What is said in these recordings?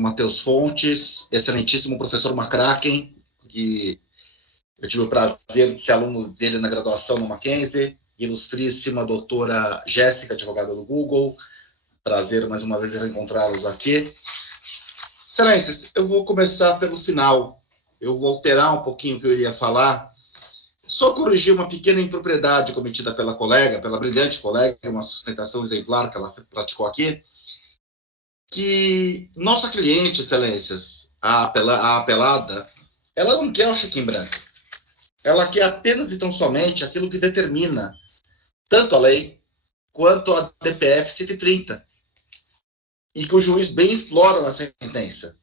Matheus Fontes, excelentíssimo professor McCracken, que eu tive o prazer de ser aluno dele na graduação no Mackenzie, ilustríssima doutora Jéssica, advogada do Google, prazer mais uma vez reencontrá-los aqui. Excelências, eu vou começar pelo final, eu vou alterar um pouquinho o que eu iria falar, só corrigir uma pequena impropriedade cometida pela colega, pela brilhante colega, uma sustentação exemplar que ela praticou aqui, que nossa cliente, excelências, a apelada, ela não quer o cheque em branco. Ela quer apenas e tão somente aquilo que determina tanto a lei quanto a DPF 130, e que o juiz bem explora na sentença.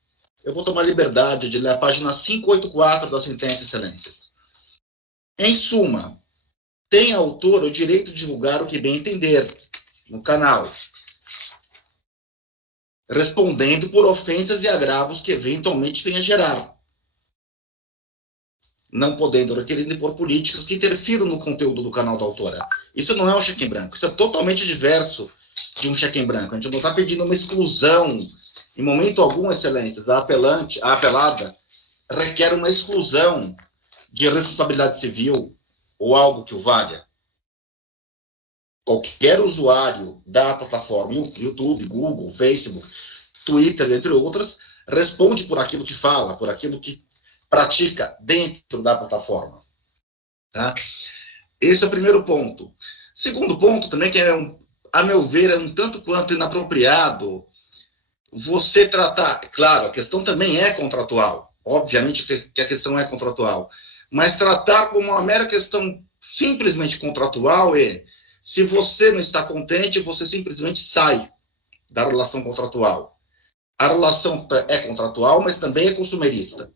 Eu vou tomar liberdade de ler a página 584 da sentença, excelências. Em suma, tem a autor o direito de julgar o que bem entender no canal, respondendo por ofensas e agravos que eventualmente venha a gerar, não podendo requerer por políticas que interfiram no conteúdo do canal da autora. Isso não é um cheque em branco, isso é totalmente diverso de um cheque em branco. A gente não está pedindo uma exclusão, em momento algum, excelências, a apelada requer uma exclusão de responsabilidade civil ou algo que o valha. Qualquer usuário da plataforma, YouTube, Google, Facebook, Twitter, entre outras, responde por aquilo que fala, por aquilo que pratica dentro da plataforma. Tá? Esse é o primeiro ponto. Segundo ponto também, que a meu ver, é um tanto quanto inapropriado você tratar... Claro, a questão também é contratual. Obviamente que a questão é contratual. Mas tratar como uma mera questão simplesmente contratual se você não está contente, você simplesmente sai da relação contratual. A relação é contratual, mas também é consumerista.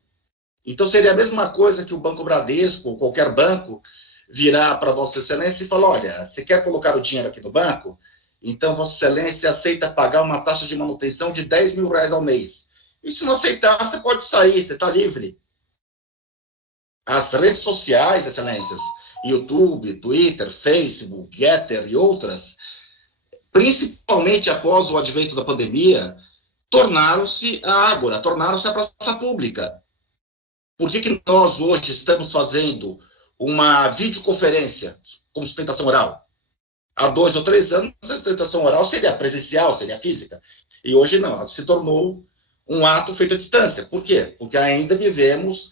Então, seria a mesma coisa que o Banco Bradesco, ou qualquer banco, virar para Vossa Excelência e falar, olha, você quer colocar o dinheiro aqui no banco? Então, Vossa Excelência aceita pagar uma taxa de manutenção de R$10 mil ao mês. E se não aceitar, você pode sair, você está livre. As redes sociais, Excelências, YouTube, Twitter, Facebook, Getter e outras, principalmente após o advento da pandemia, tornaram-se a ágora, tornaram-se a praça pública. Por que nós hoje estamos fazendo uma videoconferência com sustentação oral? Há 2 ou 3 anos, a sustentação oral seria presencial, seria física. E hoje não, ela se tornou um ato feito à distância. Por quê? Porque ainda vivemos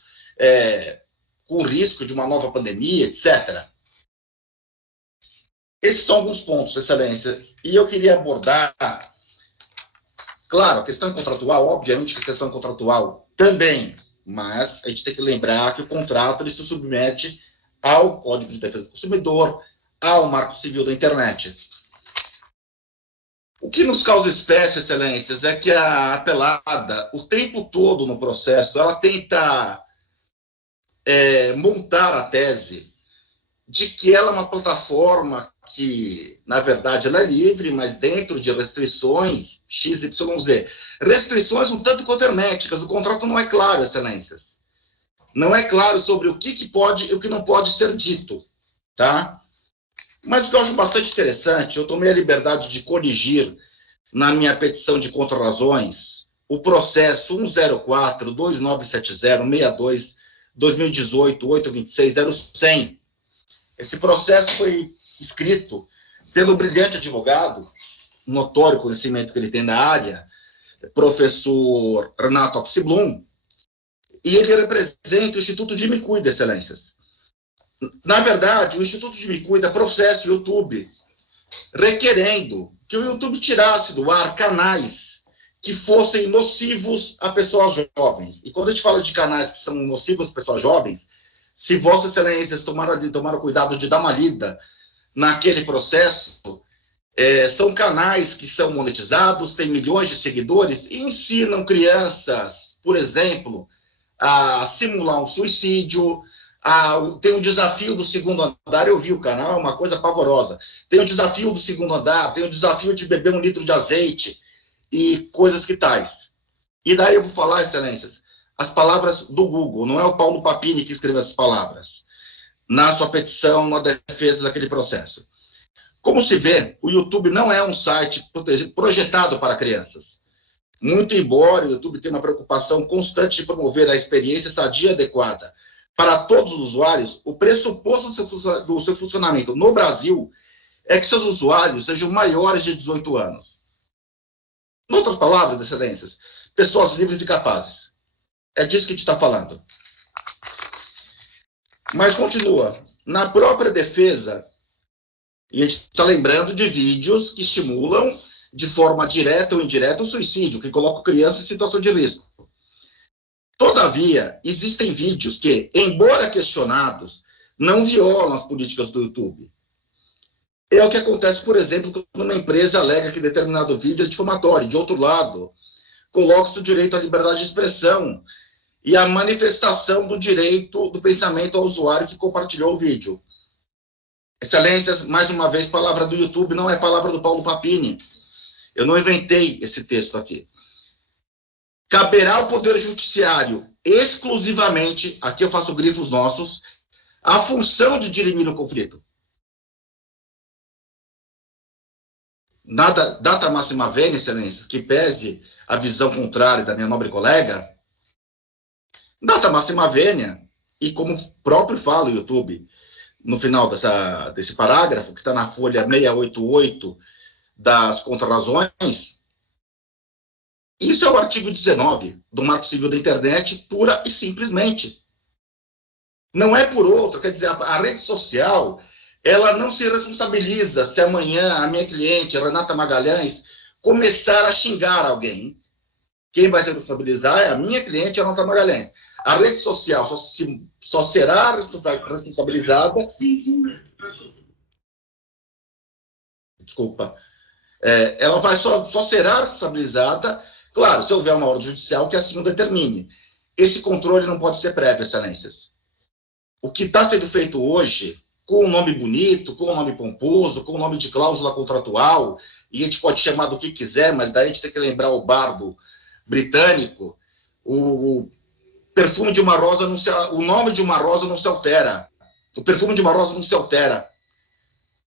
com o risco de uma nova pandemia, etc. Esses são alguns pontos, excelências. E eu queria abordar, claro, a questão contratual, obviamente que a questão contratual também, mas a gente tem que lembrar que o contrato ele se submete ao Código de Defesa do Consumidor, ao Marco Civil da Internet. O que nos causa espécie, excelências, é que a apelada, o tempo todo no processo, ela tenta montar a tese de que ela é uma plataforma que, na verdade, ela é livre, mas dentro de restrições XYZ. Restrições um tanto quanto herméticas. O contrato não é claro, excelências. Não é claro sobre o que pode e o que não pode ser dito. Tá? Mas o que eu acho bastante interessante, eu tomei a liberdade de corrigir na minha petição de contrarrazões o processo 104-2970-62-2018-826-0100. Esse processo foi escrito pelo brilhante advogado, notório conhecimento que ele tem na área, professor Renato Oxyblum, e ele representa o Instituto de Me Cuida, excelências. Na verdade, o Instituto de Me Cuida processa o YouTube, requerendo que o YouTube tirasse do ar canais que fossem nocivos a pessoas jovens. E quando a gente fala de canais que são nocivos a pessoas jovens, se Vossas Excelências tomaram cuidado de dar uma lida naquele processo, são canais que são monetizados, têm milhões de seguidores e ensinam crianças, por exemplo, a simular um suicídio. Tem o desafio do segundo andar, eu vi o canal, é uma coisa pavorosa. Tem o desafio do segundo andar, tem o desafio de beber 1 litro de azeite e coisas que tais. E daí eu vou falar, excelências, as palavras do Google, não é o Paulo Papini que escreveu essas palavras, na sua petição, na defesa daquele processo. Como se vê, o YouTube não é um site projetado para crianças. Muito embora o YouTube tenha uma preocupação constante de promover a experiência sadia e adequada para todos os usuários, o pressuposto do seu funcionamento no Brasil é que seus usuários sejam maiores de 18 anos. Em outras palavras, excelências, pessoas livres e capazes. É disso que a gente está falando. Mas continua. Na própria defesa, e a gente está lembrando de vídeos que estimulam de forma direta ou indireta o suicídio, que colocam crianças em situação de risco. Todavia, existem vídeos que, embora questionados, não violam as políticas do YouTube. É o que acontece, por exemplo, quando uma empresa alega que determinado vídeo é difamatório. De outro lado, coloca-se o direito à liberdade de expressão e à manifestação do direito do pensamento ao usuário que compartilhou o vídeo. Excelências, mais uma vez, palavra do YouTube, não é palavra do Paulo Papini. Eu não inventei esse texto aqui. Caberá ao Poder Judiciário exclusivamente, aqui eu faço grifos nossos, a função de dirimir o conflito. Data máxima vênia, excelências, que pese a visão contrária da minha nobre colega, data máxima vênia, e como próprio fala o YouTube, no final desse parágrafo, que está na folha 688 das contrarrazões, isso é o artigo 19 do Marco Civil da Internet, pura e simplesmente. Não é por outro, quer dizer, a rede social, ela não se responsabiliza se amanhã a minha cliente, a Renata Magalhães, começar a xingar alguém. Quem vai se responsabilizar é a minha cliente, a Renata Magalhães. A rede social só será responsabilizada... Desculpa. Ela vai só será responsabilizada, claro, se houver uma ordem judicial que assim o determine. Esse controle não pode ser prévio, excelências. O que está sendo feito hoje, com um nome bonito, com um nome pomposo, com um nome de cláusula contratual, e a gente pode chamar do que quiser, mas daí a gente tem que lembrar o bardo britânico, o perfume de uma rosa, o nome de uma rosa não se altera. O perfume de uma rosa não se altera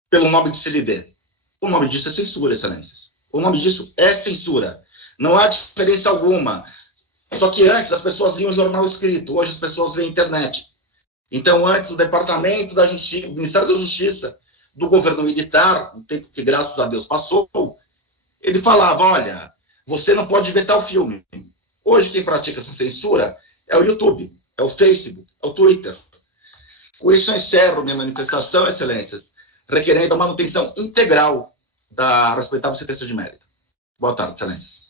pelo nome que se lhe dê. O nome disso é censura, excelências. O nome disso é censura. Não há diferença alguma. Só que antes as pessoas liam jornal escrito, hoje as pessoas veem internet. Então, antes, o Departamento da Justiça, o Ministério da Justiça, do governo militar, um tempo que, graças a Deus, passou, ele falava, olha, você não pode ver tal filme. Hoje, quem pratica essa censura é o YouTube, é o Facebook, é o Twitter. Com isso, eu encerro minha manifestação, excelências, requerendo a manutenção integral da respeitável sentença de mérito. Boa tarde, excelências.